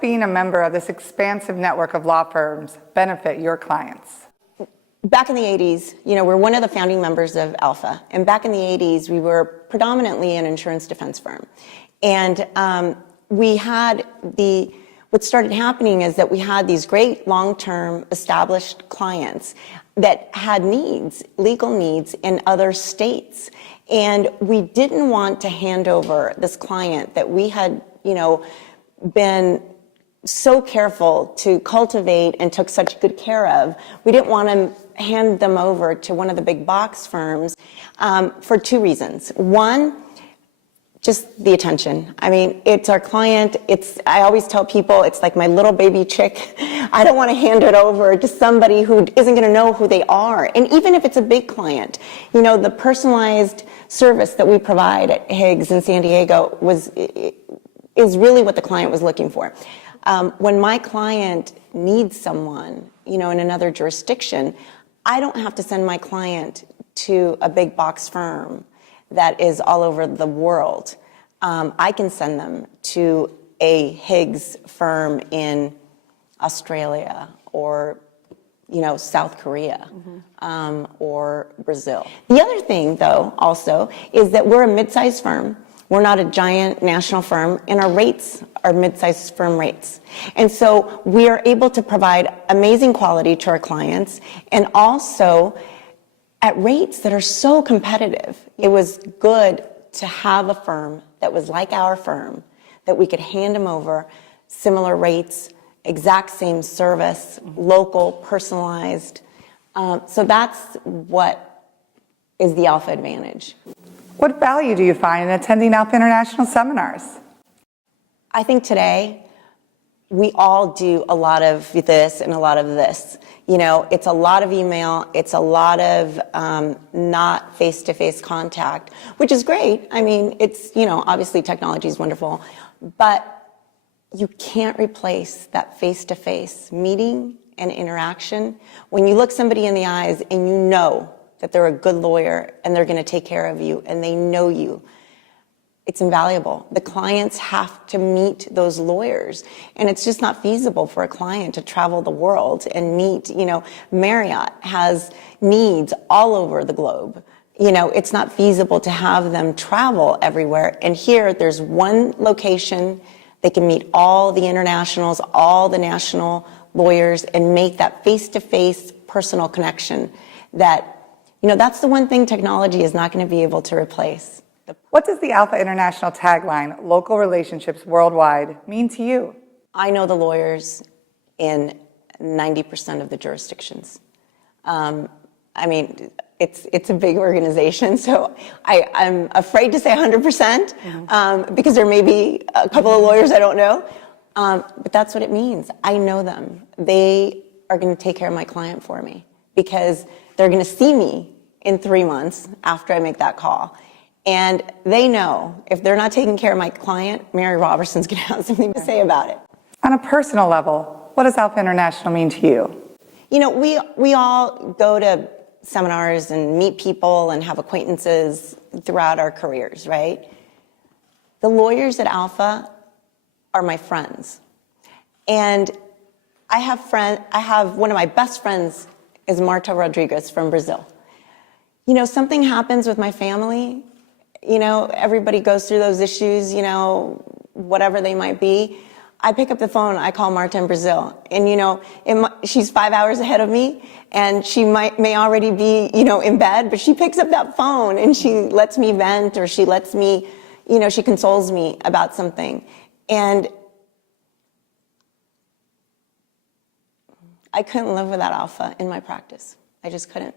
being a member of this expansive network of law firms benefit your clients? Back in the 80s, we're one of the founding members of Alpha. And back in the 80s, we were predominantly an insurance defense firm. And what started happening is that we had these great long-term established clients that had needs, legal needs in other states. And we didn't want to hand over this client that we had, been so careful to cultivate and took such good care of. We didn't want to hand them over to one of the big box firms for two reasons. One, just the attention. I mean, it's our client. I always tell people it's like my little baby chick. I don't want to hand it over to somebody who isn't going to know who they are. And even if it's a big client, the personalized service that we provide at Higgs in San Diego is really what the client was looking for. When my client needs someone, in another jurisdiction, I don't have to send my client to a big box firm that is all over the world. I can send them to a Higgs firm in Australia or, South Korea, or Brazil. The other thing, though, also, is that we're a mid-sized firm. We're not a giant national firm, and our rates are mid-sized firm rates. And so we are able to provide amazing quality to our clients, and also at rates that are so competitive. It was good to have a firm that was like our firm, that we could hand them over similar rates, exact same service, local, personalized. So that's what is the Alpha advantage. What value do you find in attending Alpha International seminars? I think today we all do a lot of this and a lot of this. It's a lot of email. It's a lot of not face-to-face contact, which is great. I mean, it's, obviously technology is wonderful, but you can't replace that face-to-face meeting and interaction. When you look somebody in the eyes and you know that they're a good lawyer and they're going to take care of you and they know you, it's invaluable. The clients have to meet those lawyers, and it's just not feasible for a client to travel the world and meet, Marriott has needs all over the globe. It's not feasible to have them travel everywhere. And here there's one location. They can meet all the internationals, all the national lawyers, and make that face-to-face personal connection that, that's the one thing technology is not going to be able to replace. What does the Alpha International tagline, local relationships worldwide, mean to you? I know the lawyers in 90% of the jurisdictions. It's a big organization, so I'm afraid to say 100%, because there may be a couple of lawyers I don't know, but that's what it means. I know them. They are going to take care of my client for me because they're going to see me in 3 months after I make that call. And they know if they're not taking care of my client, Mary Robberson's going to have something to say about it. On a personal level, what does Alpha International mean to you? We all go to seminars and meet people and have acquaintances throughout our careers, right? The lawyers at Alpha are my friends. And I have one of my best friends is Marta Rodriguez from Brazil. Something happens with my family. Everybody goes through those issues, whatever they might be. I pick up the phone, I call Marta in Brazil, and she's 5 hours ahead of me, and she may already be, in bed, but she picks up that phone and she lets me vent, or she lets me, she consoles me about something. And I couldn't live without Alpha in my practice. I just couldn't.